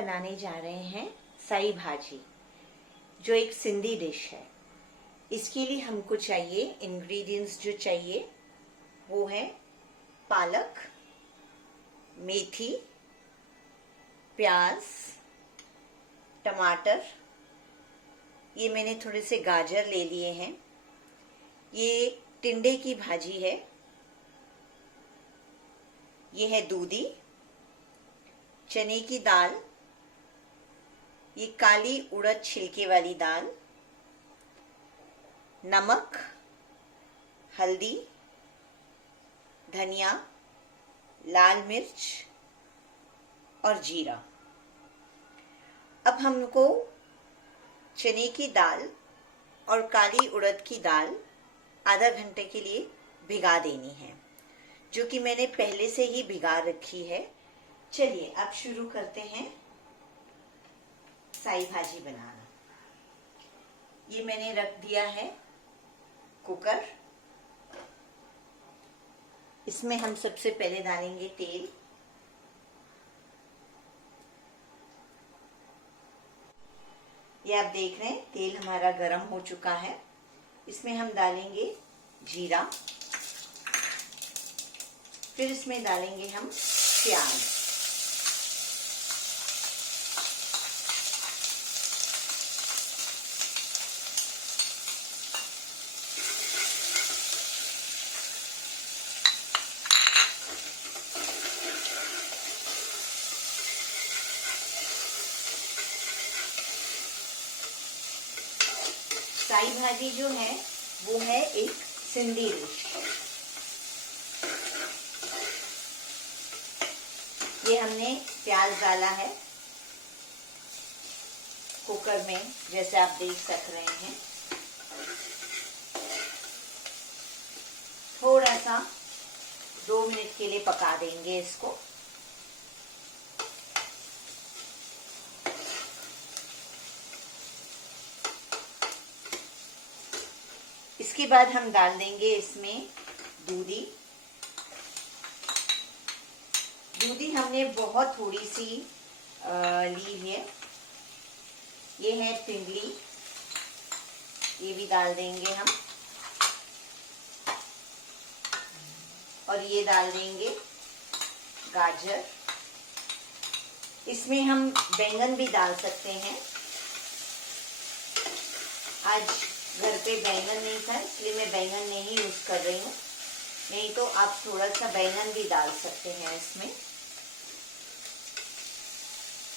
बनाने जा रहे हैं साई भाजी, जो एक सिंधी डिश है। इसके लिए हमको चाहिए इंग्रेडिएंट्स जो चाहिए वो है पालक, मेथी, प्याज, टमाटर, ये मैंने थोड़े से गाजर ले लिए हैं। ये टिंडे की भाजी है। ये है दूधी, चने की दाल, ये काली उड़द छिलके वाली दाल, नमक, हल्दी, धनिया, लाल मिर्च और जीरा। अब हमको चने की दाल और काली उड़द की दाल आधा घंटे के लिए भिगा देनी है, जो कि मैंने पहले से ही भिगा रखी है। चलिए अब शुरू करते हैं साई भाजी बनाना। ये मैंने रख दिया है कुकर। इसमें हम सबसे पहले डालेंगे तेल। ये आप देख रहे हैं तेल हमारा गरम हो चुका है। इसमें हम डालेंगे जीरा, फिर इसमें डालेंगे हम प्याज। साई भाजी जो है वो है एक सिंधी डिश। ये हमने प्याज डाला है कुकर में, जैसे आप देख सक रहे हैं। थोड़ा सा 2 मिनट के लिए पका देंगे इसको। इसके बाद हम डाल देंगे इसमें दूधी। दूधी हमने बहुत थोड़ी सी ली है। ये है तिंडली, ये भी डाल देंगे हम। और ये डाल देंगे गाजर। इसमें हम बैंगन भी डाल सकते हैं। आज घर पे बैंगन नहीं था, इसलिए मैं बैंगन नहीं यूज कर रही हूँ। नहीं तो आप थोड़ा सा बैंगन भी डाल सकते हैं इसमें।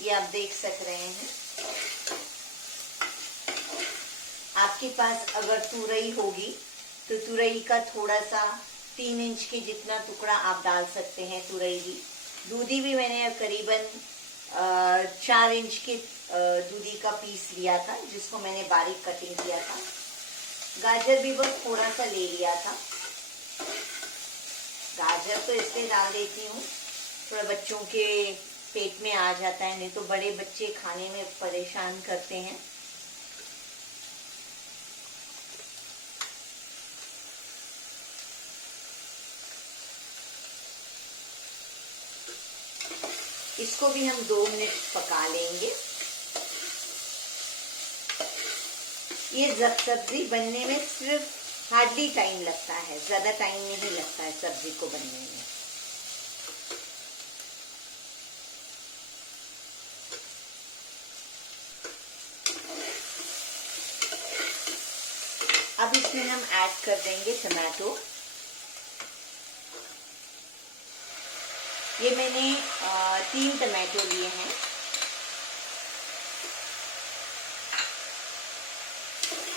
ये आप देख सक रहे हैं। आपके पास अगर तुरई होगी तो तुरई का थोड़ा सा 3 इंच के जितना टुकड़ा आप डाल सकते हैं तुरई भी। दूधी भी मैंने करीबन 4 इंच के दूधी का पीस लिया था, जिसको मैंने बारीक कटिंग किया था। गाजर भी बस थोड़ा सा ले लिया था। गाजर तो इसलिए डाल देती हूँ, थोड़ा बच्चों के पेट में आ जाता है, नहीं तो बड़े बच्चे खाने में परेशान करते हैं। इसको भी हम 2 मिनट पका लेंगे। ये सब्जी बनने में सिर्फ हार्डली टाइम लगता है, ज्यादा टाइम नहीं लगता है सब्जी को बनने में। अब इसमें हम ऐड कर देंगे टमाटो। ये मैंने 3 टमाटो लिए हैं।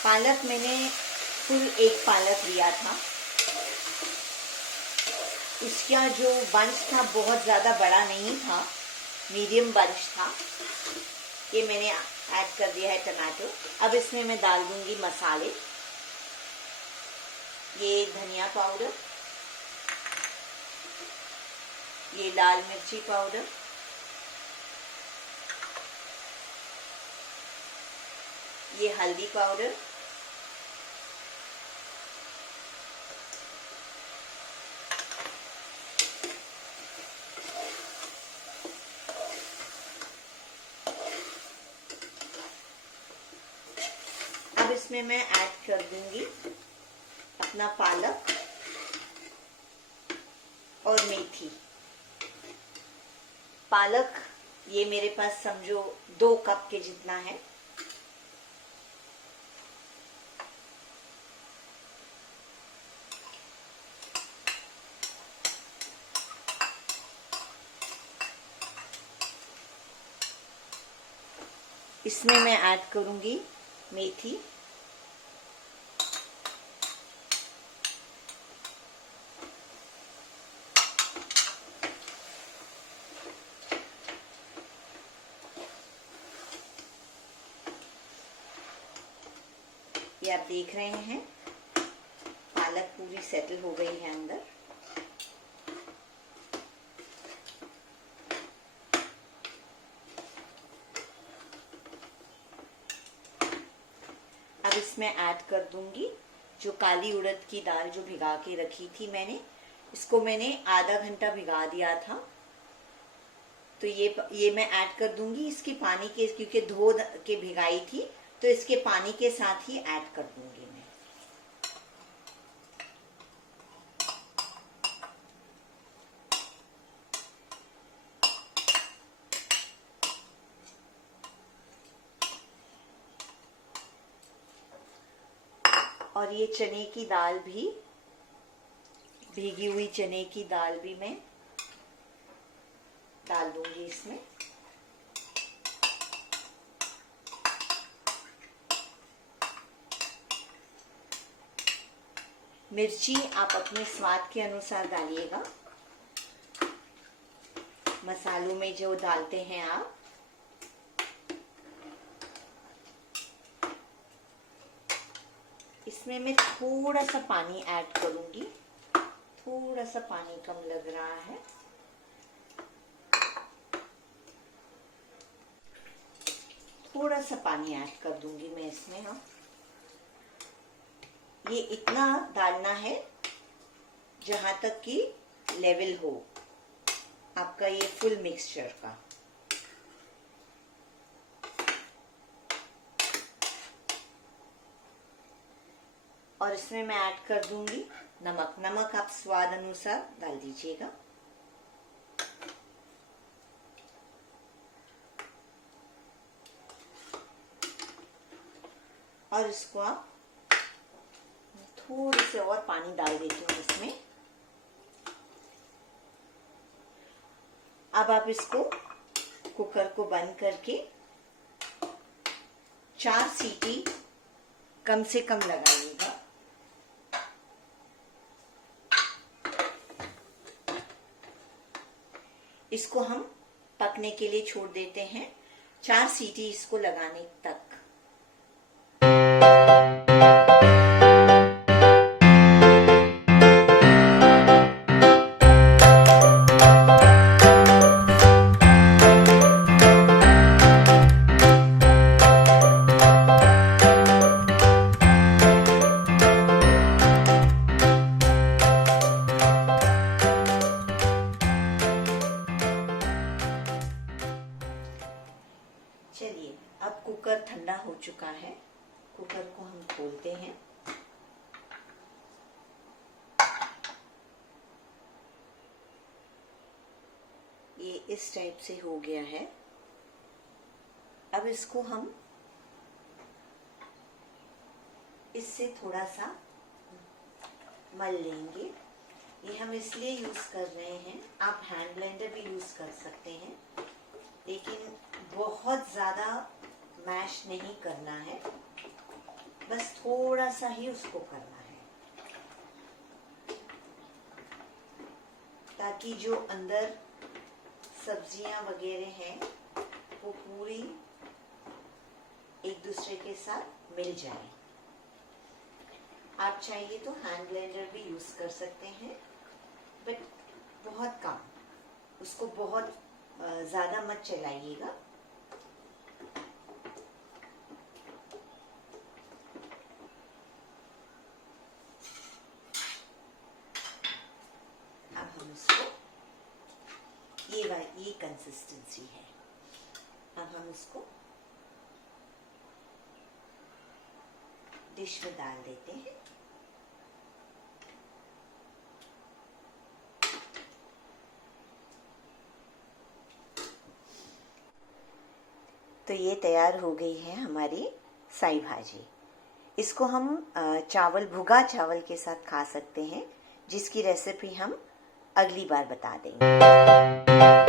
पालक मैंने फुल 1 पालक लिया था। इसका जो बंच था बहुत ज़्यादा बड़ा नहीं था, मीडियम बंच था। ये मैंने ऐड कर दिया है टमाटो। अब इसमें मैं डाल दूंगी मसाले। ये धनिया पाउडर, ये लाल मिर्ची पाउडर, ये हल्दी पाउडर, इसमें मैं ऐड कर दूंगी अपना पालक और मेथी। पालक ये मेरे पास समझो 2 कप के जितना है। इसमें मैं ऐड करूंगी मेथी। ये आप देख रहे हैं पालक पूरी सेटल हो गई है अंदर। अब इसमें ऐड कर दूंगी जो काली उड़द की दाल जो भिगा के रखी थी मैंने। इसको मैंने आधा घंटा भिगा दिया था, तो ये मैं ऐड कर दूंगी इसके पानी के, क्योंकि धो के भिगाई थी तो इसके पानी के साथ ही ऐड कर दूंगी मैं। और ये चने की दाल भी, भीगी हुई चने की दाल भी मैं डाल दूंगी इसमें। मिर्ची आप अपने स्वाद के अनुसार डालिएगा। मसालों में जो डालते हैं आप। इसमें मैं थोड़ा सा पानी ऐड करूंगी, थोड़ा सा पानी कम लग रहा है। थोड़ा सा पानी ऐड कर दूंगी मैं इसमें। हाँ, ये इतना डालना है जहां तक कि लेवल हो आपका ये फुल मिक्सचर का। और इसमें मैं ऐड कर दूंगी नमक। नमक आप स्वाद अनुसार डाल दीजिएगा। और इसको आप थोड़ी से और पानी डाल देती हूँ इसमें। अब आप इसको कुकर को बंद करके 4 सीटी कम से कम लगाइएगा। इसको हम पकने के लिए छोड़ देते हैं 4 सीटी इसको लगाने तक। चलिए, अब कुकर ठंडा हो चुका है। कुकर को हम खोलते हैं। ये इस टाइप से हो गया है। अब इसको हम इससे थोड़ा सा मल लेंगे। ये हम इसलिए यूज कर रहे हैं, आप हैंड ब्लेंडर भी यूज कर सकते हैं, लेकिन बहुत ज्यादा मैश नहीं करना है, बस थोड़ा सा ही उसको करना है, ताकि जो अंदर सब्जियां वगैरह हैं वो पूरी एक दूसरे के साथ मिल जाए। आप चाहिए तो हैंड ब्लेंडर भी यूज कर सकते हैं, बट बहुत कम, उसको बहुत ज्यादा मत चलाइएगा। अब हम इसको ये कंसिस्टेंसी है। अब हम इसको डिश में डाल देते हैं। तो ये तैयार हो गई है हमारी साई भाजी। इसको हम चावल, भुगा चावल के साथ खा सकते हैं, जिसकी रेसिपी हम अगली बार बता देंगे।